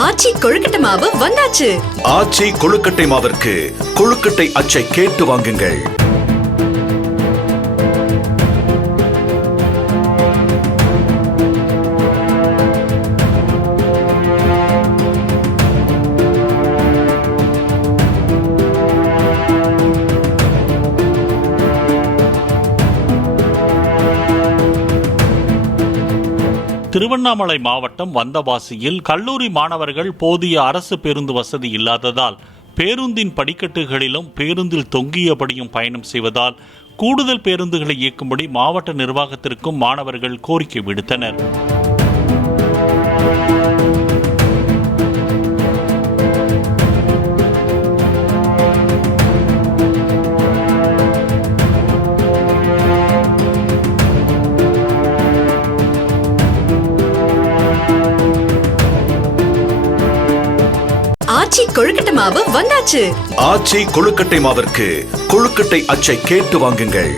ஆச்சி கொழுக்கட்டை மாவு வந்தாச்சு. ஆச்சி கொழுக்கட்டை மாவிற்கு கொழுக்கட்டை அச்சை கேட்டு வாங்குங்கள். திருவண்ணாமலை மாவட்டம் வந்தவாசியில் கல்லூரி மாணவர்கள் போதிய அரசு பேருந்து வசதி இல்லாததால் பேருந்தின் படிக்கட்டுகளிலும் பேருந்தில் தொங்கியபடியும் பயணம் செய்வதால் கூடுதல் பேருந்துகளை இயக்கும்படி மாவட்ட நிர்வாகத்திற்கும் மாணவர்கள் கோரிக்கை விடுத்தனர். ஆச்சி கொழுக்கட்டை மாவு வந்தாச்சு. ஆச்சி கொழுக்கட்டை மாவிற்கு கொழுக்கட்டை அச்சை கேட்டு வாங்குங்கள்.